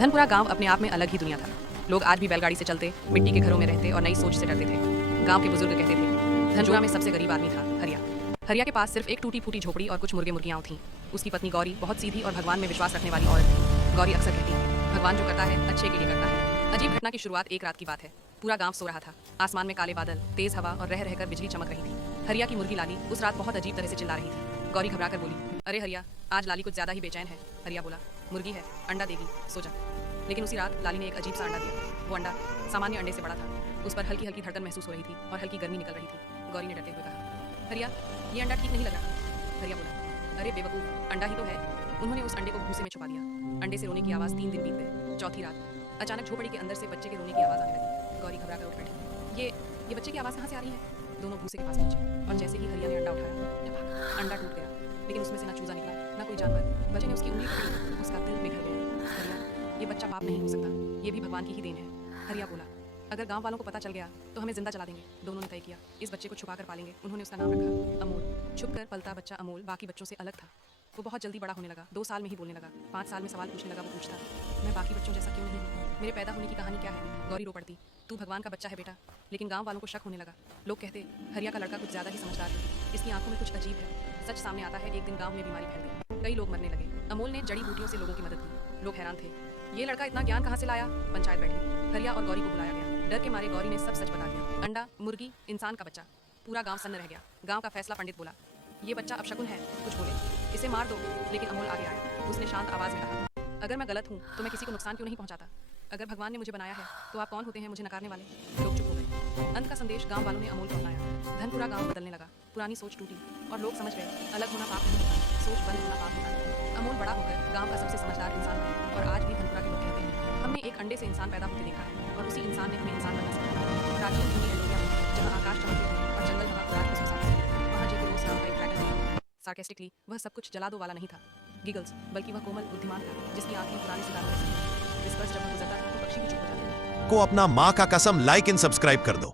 धनपुरा गांव अपने आप में अलग ही दुनिया था। लोग आज भी बैलगाड़ी से चलते, मिट्टी के घरों में रहते और नई सोच से डरते थे। गांव के बुजुर्ग कहते थे धनपुरा में सबसे गरीब आदमी था हरिया। हरिया के पास सिर्फ एक टूटी फूटी झोपड़ी और कुछ मुर्गे मुर्गियां थीं। उसकी पत्नी गौरी बहुत सीधी और भगवान में विश्वास रखने वाली औरत थी। गौरी अक्सर कहती, भगवान जो करता है अच्छे के लिए करता है। अजीब घटना की शुरुआत एक रात की बात है। पूरा गांव सो रहा था। आसमान में काले बादल, तेज हवा और रह रहकर बिजली चमक रही थी। हरिया की मुर्गी लाली उस रात बहुत अजीब तरह से चिल्ला रही थी। गौरी घबरा कर बोली, अरे हरिया, आज लाली कुछ ज्यादा ही बेचैन है। हरिया बोला, मुर्गी है, अंडा देगी, सो जा। लेकिन उसी रात लाली ने एक अजीब सा अंडा दिया। वो अंडा सामान्य अंडे से बड़ा था। उस पर हल्की हल्की धड़कन महसूस हो रही थी और हल्की गर्मी निकल रही थी। गौरी ने डरते हुए कहा, हरिया, ये अंडा ठीक नहीं लगा। हरिया बोला, अरे बेवकूफ, अंडा ही तो है। उन्होंने उस अंडे को भूसे में छुपा दिया। अंडे से रोने की आवाज़ 3 दिन बीत गए। चौथी रात अचानक झोपड़ी के अंदर से बच्चे के रोने की आवाज़ आने लगी। गौरी घबरा कर उठ बैठी। ये बच्चे की आवाज़ कहाँ से आ रही है? दोनों भूसे के पास पहुंचे और जैसे ही हरिया ने अंडा उठाया, अंडा टूट गया। लेकिन उसमें से ना चूजा निकला, ना कोई जानवर। बच्चे ने उसकी उंगली पकड़ी, उसका दिल पिघल गया। हरिया, ये बच्चा पाप नहीं हो सकता, ये भी भगवान की ही देन है। हरिया बोला, अगर गांव वालों को पता चल गया तो हमें जिंदा जला देंगे। दोनों ने तय किया, इस बच्चे को छुपा कर पालेंगे। उन्होंने उसका नाम रखा अमोल। छुप कर पलता बच्चा अमोल बाकी बच्चों से अलग था। वो बहुत जल्दी बड़ा होने लगा। 2 साल में ही बोलने लगा। 5 साल में सवाल पूछने लगा। वो पूछता, मैं बाकी बच्चों जैसा क्यों नहीं हूँ? मेरे पैदा होने की कहानी क्या है? गौरी रो पड़ती, तू भगवान का बच्चा है बेटा। लेकिन गांव वालों को शक होने लगा। लोग कहते, हरिया का लड़का कुछ ज्यादा ही समझदार है, इसकी आंखों में कुछ अजीब है। सच सामने आता है, एक दिन गांव में बीमारी फैल गई। कई लोग मरने लगे। अमोल ने जड़ी बूटियों से लोगों की मदद की। लोग हैरान थे, ये लड़का इतना ज्ञान कहाँ से लाया? पंचायत बैठी। हरिया और गौरी को बुलाया गया। डर के मारे गौरी ने सब सच बता दिया। अंडा, मुर्गी, इंसान का बच्चा। पूरा गांव सन्न रह गया। गांव का फैसला पंडित बोला, ये बच्चा अपशकुन है, कुछ बोले, इसे मार दो। लेकिन अमोल आगे आया। उसने शांत आवाज में कहा, अगर मैं गलत हूँ तो मैं किसी को नुकसान क्यों नहीं पहुंचाता? अगर भगवान ने मुझे बनाया है तो आप कौन होते हैं मुझे नकारने वाले? लोग चुप हो गए। अंत का संदेश गांव वालों ने अमोल को अपनाया। धनपुरा गांव बदलने लगा। पुरानी सोच टूटी और लोग समझ गए, अलग होना पाप नहीं होता, सोच बंद होना पाप होता है। अमोल बड़ा होकर गांव का सबसे समझदार इंसान बना और आज भी धनपुरा के लोग कहते हैं, हमने एक अंडे से इंसान पैदा होते देखा है और उसी इंसान ने हमें इंसान बनना सिखाया। प्राचीन भूमि एलोरिया में, जहाँ आकाश चमकते थे और जंगल हवा खुराक में सुसाते थे, वहाँ जेके रोज नाम का एक ड्रैगन था। सार्केस्टिकली, वह सब कुछ जला दो वाला नहीं था, गिगल्स, बल्कि वह कोमल बुद्धिमान था जिसकी आंखें पुरानी सितारों जैसी थी। जिस पर जब वह गुजरता था तो पक्षी भी चुप हो जाते थे। को अपना माँ का कसम लाइक एंड सब्सक्राइब कर दो।